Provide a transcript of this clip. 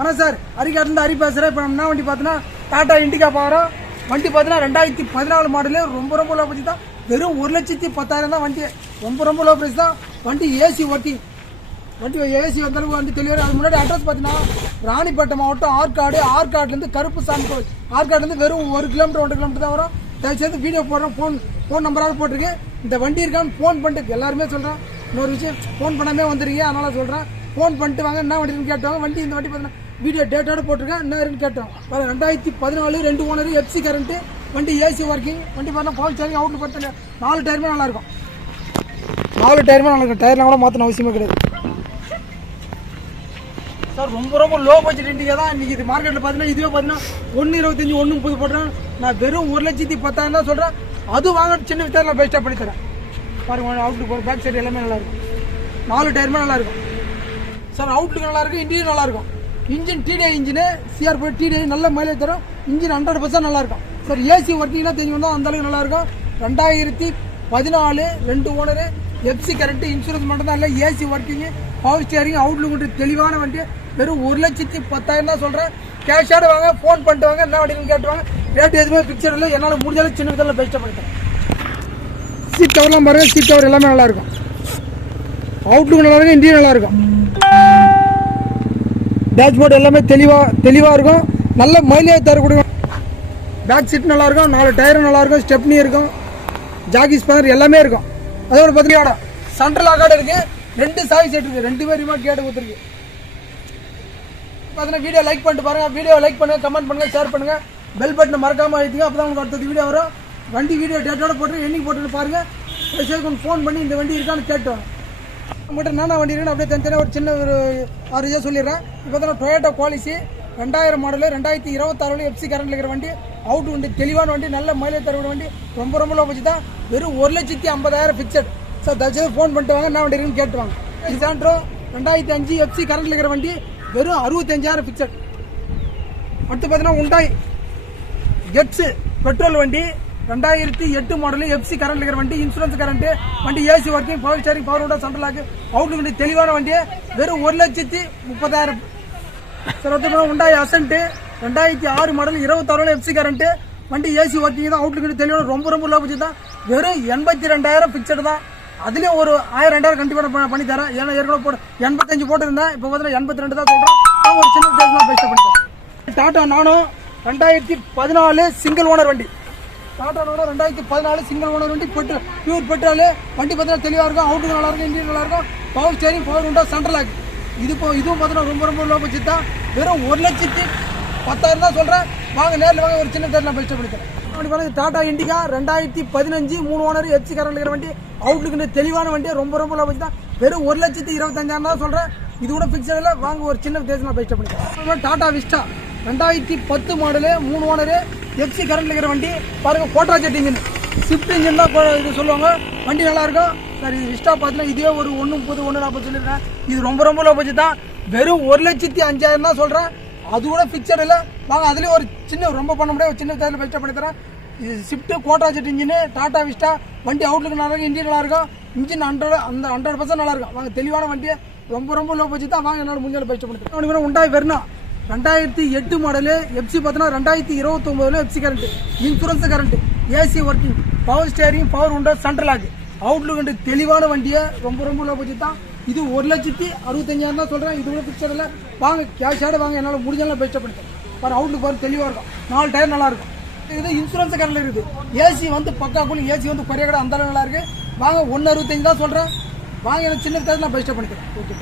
ஆனால் சார் அரிக்காட்டிலேருந்து அரி பேசுகிறேன் இப்போ என்ன வண்டி பார்த்தோன்னா டாடா இண்டிகா பார்க்குறோம் வண்டி பார்த்தீங்கன்னா ரெண்டாயிரத்தி பதினாலு மாடலே ரொம்ப ரொம்ப லோ பட்ஜெட் தான். வெறும் ஒரு லட்சத்தி பத்தாயிரம் தான் வண்டி. ரொம்ப ரொம்ப லோ ப்ரைஸ் தான். வண்டி ஏசி ஓட்டி. வண்டி ஏசி வந்தளவுக்கு வண்டி தெளிவாக அது முன்னாடி அட்ரஸ் பார்த்தீங்கன்னா ராணிப்பேட்டை மாவட்டம் ஆற்காடு. ஆற்காடுலேருந்து கருப்பு சாமி கோவில். ஆற்காடுலேருந்து வெறும் ஒரு கிலோமீட்டர் ஒன்றரை கிலோமீட்டர் தான் வரும். தயவுசெய்து வீடியோ போடுறோம் ஃபோன் ஃபோன் நம்பராக போட்டிருக்கு. இந்த வண்டி இருக்கான்னு ஃபோன் பண்ணிட்டு எல்லாருமே சொல்கிறேன் இன்னொரு விஷயம் ஃபோன் பண்ணாமே வந்துருக்கீங்க அதனால் சொல்கிறேன் ஃபோன் பண்ணிட்டு வாங்க. என்ன வண்டின்னு கேட்டுவாங்க வண்டி இந்த வண்டி பார்த்தீங்கன்னா வீடியோ டேட்டோட போட்டிருக்கேன். என்ன இருக்குன்னு கேட்டோம். வேறு ரெண்டாயிரத்தி பதினாலு ரெண்டு ஓனர் எஃப்சி கரண்ட்டு வண்டி ஏசி ஒர்க்கிங் வண்டி பார்த்தா பால் சேரிங் அவுட்ல பார்த்தா நாலு டயருமே நல்லா இருக்கும். நாலு டயருமே நல்லா இருக்கும். டயர்லாம் கூட மாற்றணும் அவசியமே கிடையாது. சார் ரொம்ப ரொம்ப லோ பட்ஜெட் இண்டிகா தான் இன்னைக்கு இது. மார்க்கெட்டில் பார்த்தீங்கன்னா இதுவே பார்த்தீங்கன்னா ஒன்று இருபத்தஞ்சி ஒன்று முப்பது போடுறேன். நான் வெறும் ஒரு லட்சத்தி பத்தாயிரம் தான் சொல்கிறேன் அது வாங்க சின்ன வித்தாரில் பெஸ்ட்டாக பண்ணி தரேன் பாருங்க அவுட்லுக்கு போகிற பேக் சைடு எல்லாமே நல்லா இருக்கும். நாலு டயருமே நல்லா இருக்கும். சார் அவுட்லுக்கு நல்லா இருக்கும் நல்லாயிருக்கும் நல்லா இருக்கும். இன்ஜின் டிடிஐ இன்ஜினு சிஆர் போய் டிடிஐ நல்ல மைலேஜ் தரும். இன்ஜின் ஹண்ட்ரட் பர்சன்ட் நல்லாயிருக்கும். சார் ஏசி ஒர்க்கிங்னா தெரிஞ்சு வந்தால் அந்த அளவுக்கு ரெண்டாயிரத்தி பதினாலு ரெண்டு ஓனரு எஃப்சி கரண்ட் இன்சூரன்ஸ் மட்டும்தான் இல்லை AC working power steering outlook தெளிவான வண்டி. வெறும் ஒரு லட்சத்தி பத்தாயிரம் தான் சொல்கிறேன் கேஷாக வாங்க ஃபோன் பண்ணிட்டு வாங்க என்ன வண்டின்னு கேட்டுவாங்க ரேட் எதுவுமே பிக்சர் இல்லை. என்னால் முடிஞ்சாலும் சின்ன விதத்தில் பெஸ்ட்டாக பண்ணிட்டேன் சீட் கவர்லாம் பாருங்கள் சீட் கவர் எல்லாமே நல்லாயிருக்கும். அவுட்லுக் நல்லா இருக்கும் இன்டீரியர் டேஷ்போர்டு எல்லாமே தெளிவாக தெளிவாக இருக்கும். நல்ல மைலேஜ் தரக்கூடிய பேக் சீட் நல்லாயிருக்கும் நாலு டயரும் நல்லாயிருக்கும் ஸ்டெப்னி இருக்கும். ஜாக்கி ஸ்பேனர் எல்லாமே இருக்கும். அதோட பார்த்தீங்கன்னா சென்ட்ரல் அகார்டு இருக்குது ரெண்டு சாவி செட் இருக்குது ரெண்டு பேர் ரிமோட் கேட்டு கொடுத்துருக்கு. பார்த்தீங்கன்னா வீடியோ லைக் பண்ணிட்டு பாருங்கள் வீடியோ லைக் பண்ணுங்கள் கமெண்ட் பண்ணுங்கள் ஷேர் பண்ணுங்கள் பெல் பட்டனை மறக்காமல் அழுத்துங்க அப்போ தான் உங்களுக்கு அடுத்தது வீடியோ வரும். வண்டி வீடியோ டேட்டோட போட்டு என்னைக்கு போட்டுன்னு பாருங்க. கொஞ்சம் ஃபோன் பண்ணி இந்த வண்டி இருக்கான்னு கேட்டோம் மட்டும் நானா வண்டி இருக்குன்னு அப்படியே தனித்தனியாக ஒரு சின்ன ஒரு ஆறு இதாக சொல்லிடுறேன். இப்போ தான் டொயோட்டோ பாலிசி ரெண்டாயிரம் மாடலு ரெண்டாயிரத்தி இருபத்தாறுல எஃப்சி கரண்ட் இருக்கிற வண்டி அவுட் வண்டி தெளிவான வண்டி நல்ல மைலேஜ் தரக்கூடிய வண்டி ரொம்ப ரொம்ப லோ பட்ஜெட் தான். வெறும் ஒரு லட்சத்தி ஐம்பதாயிரம் ஃபிக்சட் சார் தயவுசெய்து ஃபோன் பண்ணிட்டு வாங்க என்ன வண்டி இருக்குன்னு கேட்டுவாங்க சாண்ட்ரோ ரெண்டாயிரத்தி அஞ்சு எஃப்சி கரண்டில் இருக்கிற வண்டி வெறும் அறுபத்தஞ்சாயிரம் ஃபிக்சட் அடுத்து பார்த்தீங்கன்னா உண்டாய் கெட்ஸு பெட்ரோல் வண்டி. ரெண்டாயிரத்தி எட்டு மாடலு எஃப்சி கரண்ட் இருக்கிற வண்டி இன்சூரன்ஸ் கரண்ட் வண்டி AC working power steering power விட சென்ட்ரல் லாக் அவுட் வண்டி தெளிவான வண்டி வெறும் ஒரு லட்சத்தி முப்பதாயிரம். சார் உண்டாய் அசன்ட்டு ரெண்டாயிரத்தி ஆறு மாடல் இருபத்தாறு எஃப்சி கரண்ட் வண்டி ஏசி ஒர்க்கிங் தான் அவுட்லுக் வண்டி தெளிவான ரொம்ப ரொம்ப லோ பட்ஜெட் தான். வெறும் எண்பத்தி ரெண்டாயிரம் பிக்சர் தான். அதுலேயும் ஒரு ஆயிரம் ரெண்டாயிரம் கண்டிப்பாக பண்ணி தரேன். ஏன்னா ஏற்கனவே போட்டு எண்பத்தஞ்சு போட்டிருந்தேன். இப்போ பார்த்தீங்கன்னா எண்பத்தி ரெண்டு தான் சொல்கிறேன் ஒரு சின்ன பேசலாம் பேச பண்ணி டாட்டா நானும் ரெண்டாயிரத்தி பதினாலு சிங்கிள் ஓனர் வண்டி. டாடா நானும் ரெண்டாயிரத்தி பதினாலு சிங்கிள் ஓனர் வண்டி பெட்ரு பியூர் பெட்ரோலு வண்டி பார்த்தீங்கன்னா தெளிவாக இருக்கும் அவுட்டு நல்லா இருக்கும் இன்ஜின் நல்லா இருக்கும். பவர் ஸ்டேரிங் பவர் உண்டா சென்ட்ரல் இது இப்போ இதுவும் பார்த்தீங்கன்னா ரொம்ப ரொம்ப லோ பட்ஜெட் தான். வெறும் ஒரு லட்சத்தி பத்தாயிரம் தான் சொல்கிறேன் வாங்க நேரில் வாங்க ஒரு சின்ன தேர்தல் நான் பிடிக்கிறேன் பண்ணி அப்படி பாருங்க டாடா இண்டிகா ரெண்டாயிரத்தி பதினஞ்சு மூணு ஓனர் எச்சி கரண்ட் இருக்கிற வண்டி. அவுட்லுக்கு தெளிவான வண்டி ரொம்ப ரொம்ப லோ பட்ஜெட் தான். வெறும் ஒரு லட்சத்தி இருபத்தஞ்சாயிரம் தான் சொல்கிறேன் இது கூட ஃபிக்ஸட் இல்லை வாங்க ஒரு சின்ன வித்தியாசம் நான் பிடிக்கிறேன் டாடா விஸ்டா ரெண்டாயிரத்தி பத்து மாடலு மூணு ஓனரு. எக்ஸி கரண்ட் இருக்கிற வண்டி பாருங்க கோட்டா ஜெட் இன்ஜின் ஸ்விஃப்ட் இன்ஜின் தான் இது சொல்லுவாங்க. வண்டி நல்லா இருக்கும் சார் இது விஸ்டா பார்த்தீங்கன்னா இதே ஒரு ஒன்று முப்பது ஒன்று நாற்பது சொல்லியிருக்கேன். இது ரொம்ப ரொம்ப லோ பட்ஜெட் தான். வெறும் ஒரு லட்சத்தி அஞ்சாயிரம் தான் சொல்கிறேன் அது கூட ஃபிக்சட் இல்லை. வாங்க அதுலேயும் ஒரு சின்ன ரொம்ப பண்ண முடியாது. ஒரு சின்ன தேர்தல் பெஸ்ட்டாக பண்ணி தரேன். இது ஸ்விஃப்ட் கோட்டா ஜெட் இன்ஜின் டாடா விஸ்டா வண்டி அவுட்லுக்கு நல்லா இருக்கும் இன்ஜின் நல்லா இருக்கும் இன்ஜின் ஹண்ட்ரட் அந்த ஹண்ட்ரட் பர்சன்ட் நல்லா இருக்கும் வாங்க தெளிவான வண்டியை. ரொம்ப ரொம்ப லோ பட்ஜெட் தான். வாங்க என்னால் முடிஞ்சாலும் பெஸ்ட் பண்ணி தரேன். உண்டாய் வரணும் ரெண்டாயிரத்தி எட்டு மாடலு எஃப்சி பார்த்தோன்னா ரெண்டாயிரத்தி இருபத்தொம்போதுல FC current insurance current AC working power steering power உண்டோ சென்ட்ரல் ஆகு அவுட்லுக் தெளிவான வண்டியை ரொம்ப ரொம்ப லோ பட்ஜெட் தான். இது ஒரு லட்சத்தி அறுபத்தஞ்சாயிரம் தான் சொல்கிறேன் இது கூட பிக்சர் இல்லை வாங்க கேஷோட வாங்க. என்னால் முடிஞ்சாலும் பெஸ்ட்டாக பண்ணிட்டேன் பாரு அவுட்லுக் பாரு தெளிவாக இருக்கும். நாலு டயர் நல்லா இருக்கும். இது இன்சூரன்ஸ் கரண்ட் இருக்குது. ஏசி வந்து பக்கா கூட ஏசி வந்து குறைய கூட அந்த அளவு நல்லா இருக்கு. வாங்க ஒன்று அறுபத்தஞ்சு தான் சொல்கிறேன் வாங்க எனக்கு சின்ன தேர்தல் நான் பெஸ்ட்டாக பண்ணிக்கிறேன். ஓகே